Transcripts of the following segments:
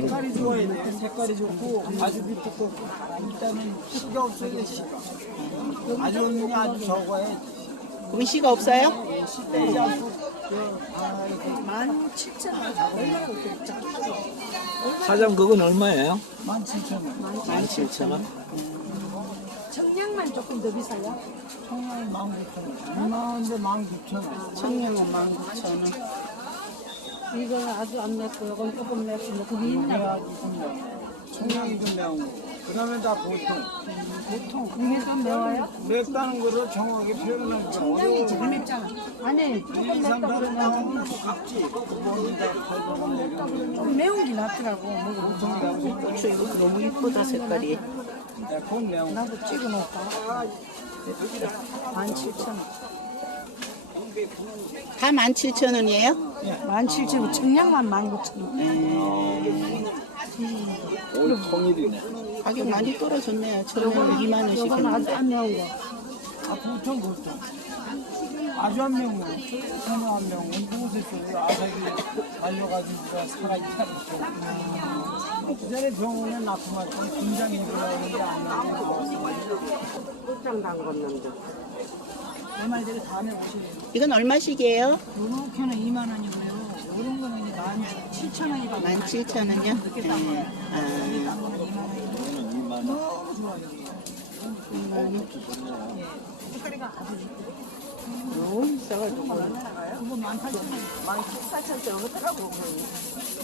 색깔이 좋아야 돼. 색깔이 좋고 아주 밑에 거 일단은 씨가 없어야 돼. 씨가. 아주 없느니 아주 적어야 그럼 씨가 없어요? 씨 떼지 않고 이렇게 만 칠천 원. 얼마나 그렇게 사장 그건 얼마예요? 만 칠천 원. 17,000원. 청량만 조금 더 비싸요? 청양이 만 구천 원. 이만한데 만 구천 원. 청량은 19,000원. 이거 아주 안 맵고 이건 조금 맵고 뭐 그게 있나 봐. 청양이 좀 매운 거. 그 다음에 다 보통. 이게 좀 매워요? 맵다는 거를 정확하게 표현하는 거 어려워. 잘 맵잖아. 아니 조금 맵다 그러면 나오면 뭐 걸거나 좀 매운 게 낫더라고. 보통이라고. 고추 이거 너무 이쁘다 색깔이. 매콤 매운 거. 나도 찍어 놓을까? 만 칠천 원. 다 17,000원이에요? 만 칠천 원. 청량만 만 구천 원. 오늘 통일이네. 가격 많이 떨어졌네요. 처음에 2만 원씩 이건 아주 했는데. 안 매운 거. 아, 보통 보통. 아주 안 매운 거. 전혀 안 매운 거. 무엇에서 아삭이 달려가지고 살아있다. 그 전에 병원에 납품할 때 긴장이 들어가는데 안 나오는 꽃장 담궜는데. 내 말대로 다 내보시래요. 이건 얼마씩이에요? 요렇게는 2만 원이고요. 요런 거는 이제 만 7천 원이거든요. 17,000원이요? 네. 아, 너무 좋아요. 너무 비싸가지고. 그거 만 8천 원. 만 14천 원 하더라고.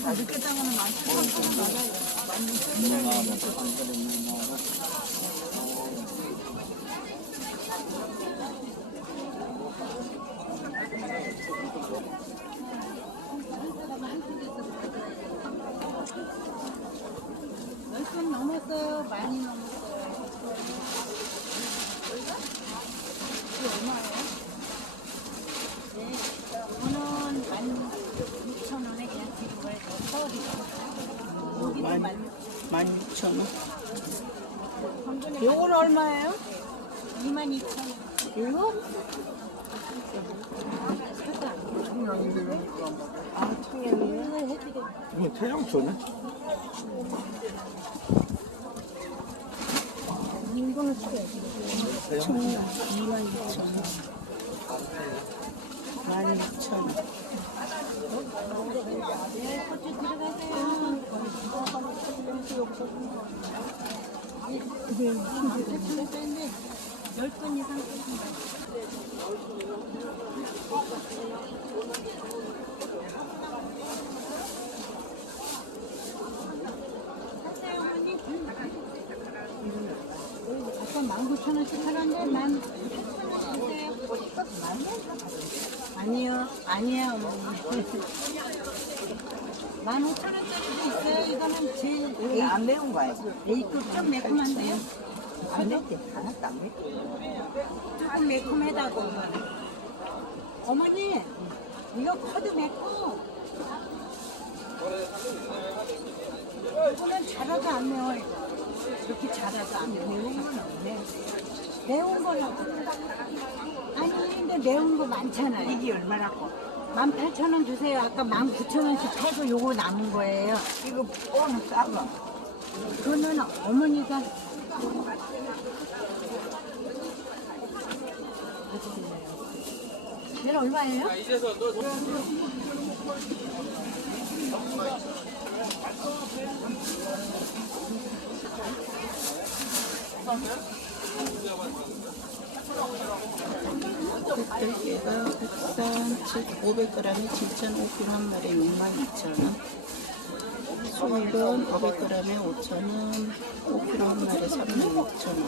어저께 땅은 만 7천 원 나가요. 열건 넘었어요. 많이 넘었어요. 이게 얼마예요? 네, 이거는 만 육천 원에 그냥 드린 거예요. 서울이요. 여기도 만 16,000원. 요건 얼마예요? 2만 2천 원. 이거? 청량인데 왜 그거 안 받아? 아, 청양이요? 이거 태양초네. 이거는 쳐야지. 22,000원. 16,000원. 네, 고추 들어가세요. 열건 이상 쓰신다. 아까 만 구천 원씩 하는데 만 팔천 원씩 주세요. 아니요, 아니에요, 어머니. 만 오천 원짜리도 있어요. 이거는 제일 안 매운 거예요? A급 좀 매콤한데요? 안 맵대. 하나도 안 맵대. 조금 매콤하다고. 어머니, 이거 커도 맵고. 이거는 자라도 안 매워요. 이렇게 자라도 안 매워. 매운 건 없네. 매운 거는 아니 근데 매운 거 많잖아요. 이게 얼마라고? 18,000원 주세요. 아까 19,000원씩 팔고 요거 남은 거예요. 이거 오늘 싸고. 그거는 어머니가 얘는 얼마예요? 꽃들깨가 국산 500g에 7,500원 한 마리에 62,000원. 수입은 500g에 5,000원, 5kg 한 마리에 36,000원.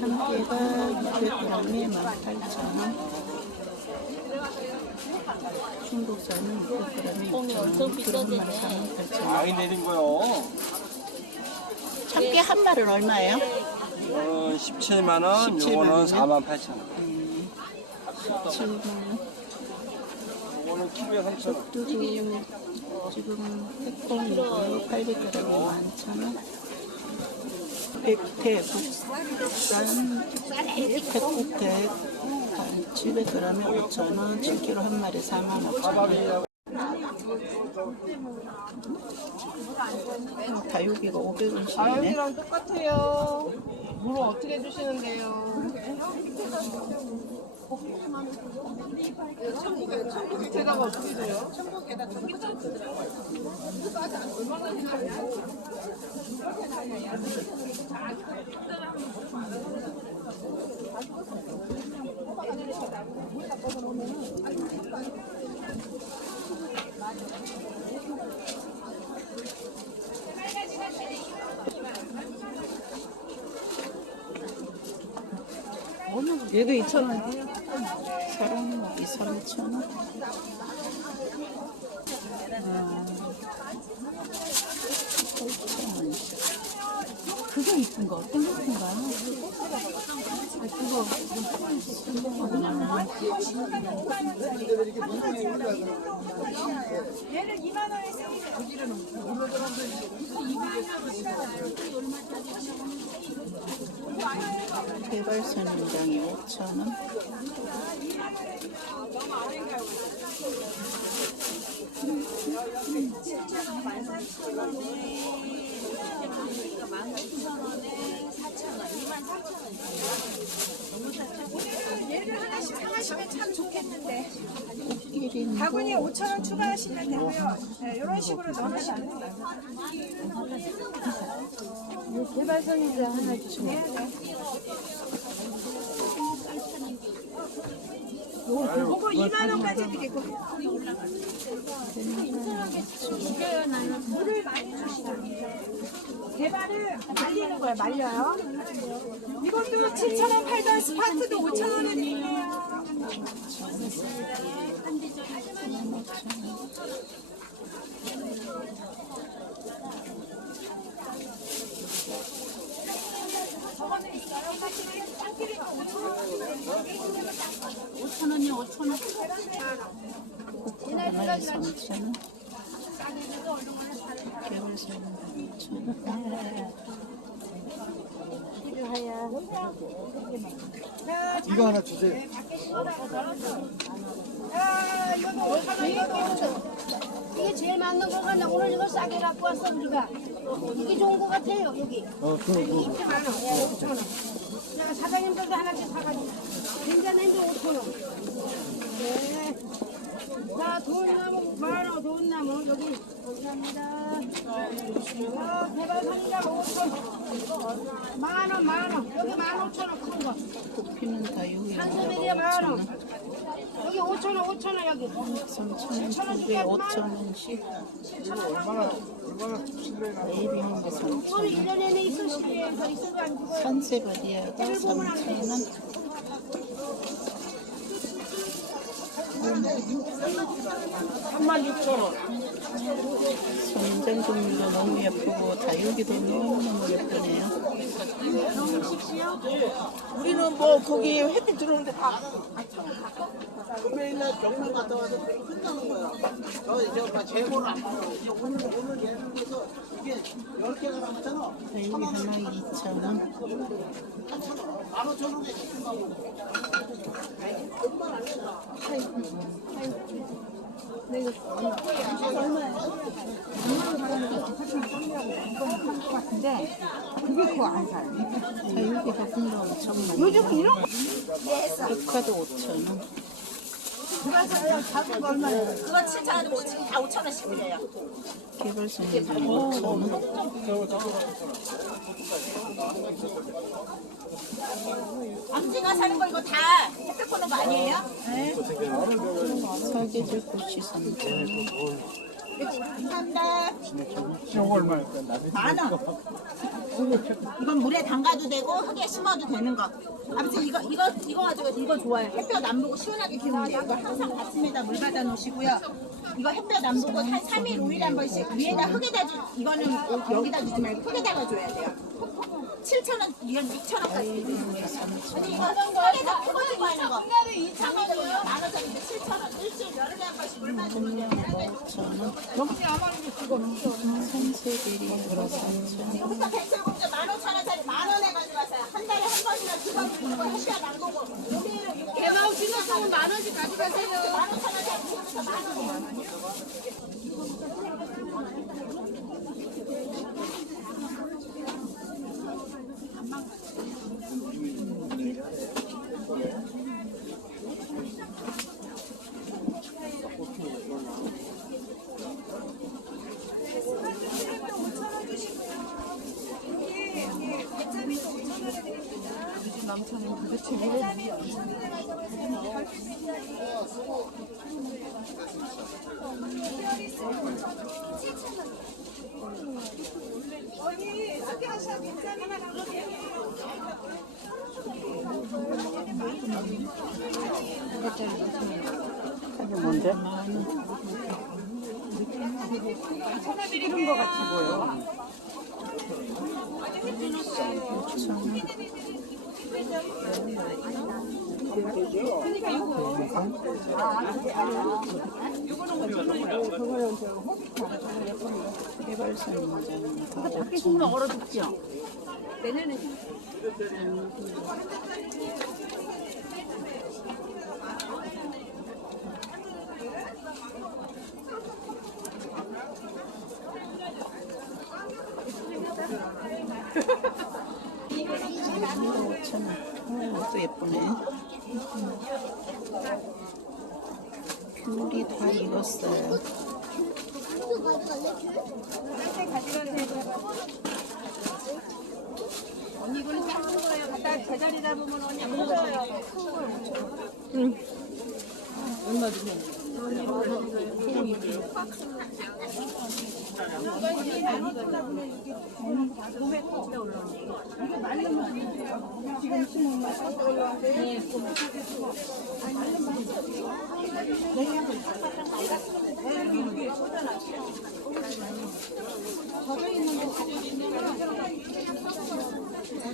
참깨가 200g에 18,000원. 중국산은 600g에 6,000원, 1kg 한 마리 48,000원. 많이 내린 거요. 참깨 한 마리는 얼마예요? 이거는 17만 원, 17만 요거는 원이요? 4만 8천 원. 7만 요거는 키로에 3천 원. 뚜두 지금 태콩이고요 800g에 11,000원 백태 국산 백국태 700g에 5,000원 7kg 한 마리 4만 5천 원 다육이가 500원씩이네. 다육이랑 똑같아요. 물을 어떻게 주시는데요? 천국에다가 어떻게 줘요? 얘도 2,000원이에요. 사랑목이 3,000원. 그게 이쁜 거 어떤 게 이쁜가? 개발 선인장이 5,000원. 얘를 하나씩 사가시면 참 좋겠는데 끼리는 바구니에 5천 원 추가하시면 되고요. 네, 이런 식으로 넣으시면 돼요. 개발선이자 하나 주시면 네, 네. 그거 2만 원까지 드리고 물을 많이 주시고 개발을 말리는 거예요. 말려요. 이것도 7천 원 팔던 스파트도 5천 원에 드릴게요. 하나에 3,000원. 개발선인장 5,000원. 이거 하나 주세요. 아, 이거 5천 원, 이거 5천 원. 이게 제일 맞는 거 같네. 오늘 이거 싸게 갖고 왔어 우리가. 이게 좋은 거 같아요 여기. 어, 그, 그. 5천 원. 내가 사장님들도 하나씩 사가지고. 된장인데 5천 원. 네. 자, 돈나무 만 원, 돈나무 여기 감사합니다. 자, 대발 상자 5천 원. 만 원, 만 원. 여기 만 오천 원큰 거. 한소매리에 만 원. 5,000원. 여기 5천 원, 5천 원 여기. 3,000원 두 개에 5,000원씩. 베이비는 거 3,000원. 이거는 1년 내내 있을 시에서 있을 거 아니고. 산세바디아가 3,000원. 36,000원. 선인장종류가 너무 예쁘고 다육이도 너무너무 예쁘네요. 우리는 뭐 거기 햇빛 들어오는데 다 금요일날 병원 갔다 와서 끝나는 거야. 저, 저, 막 재고를 안 받아. 이제 오늘, 오늘 예를 들어서 이게 10개가 남았잖아. 다육이 하나에 2,000원. 15,000원에 시킨다고. 같은데 그게 그거 안 사요. 다육이가 분가 엄청 많아요. 요즘 이런 거? 백화도 5,000원. 그거 7,000원, 뭐다 5,000원씩 드려요. 개발선인장 5,000원. 암지가 사는 거 이거 다 보는 거 아니에요? 사계절 꽃이 3,000원. 감사합니다. 얼마 만 원. 이건 물에 담가도 되고 흙에 심어도 되는 거. 아무튼 이거 이거 이거 가지고 이거 좋아요. 햇볕 안 보고 시원하게 기운데 이거 항상 아침에다 물 받아 놓으시고요. 이거 햇볕 안 보고 한 3일 5일 한 번씩 위에다 흙에다 주 이거는 여기다 주지 말고 흙에다가 줘야 돼요. 7천 원, 이건 6천 원까지 아니 이거 흙에다 흙을 하는 거. 어, 2천 원이요? 만 원짜리 7천 원 일주일 열흘에 한 번씩 물 받으면 돼요. 3천 원, 3세 1이 4천 원. 이게 뭔데? 이런 거 같이 보여. 밖에 심으면 얼어 죽죠? 내년에 오천 원. 어, 이것도 예쁘네. 귤이 다 익었어요. 언니 작은 거예요. 갖다 제자리 잡으면 언니 큰 거예요. 내가